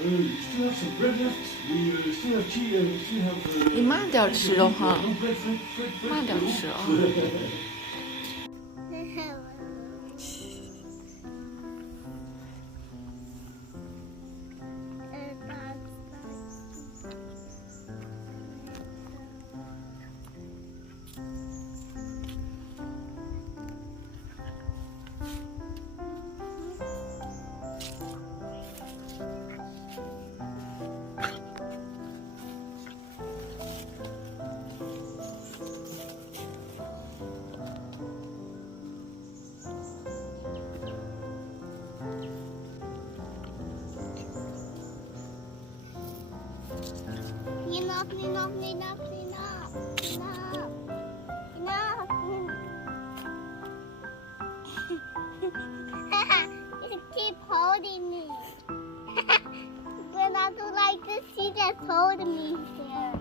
You still have some bread left. We still have tea. We still have. 你慢点吃的话， bread, bread. 慢点吃啊。Enough, enough, enough, enough, enough, enough. You keep holding me. When I do like this, she just hold me here.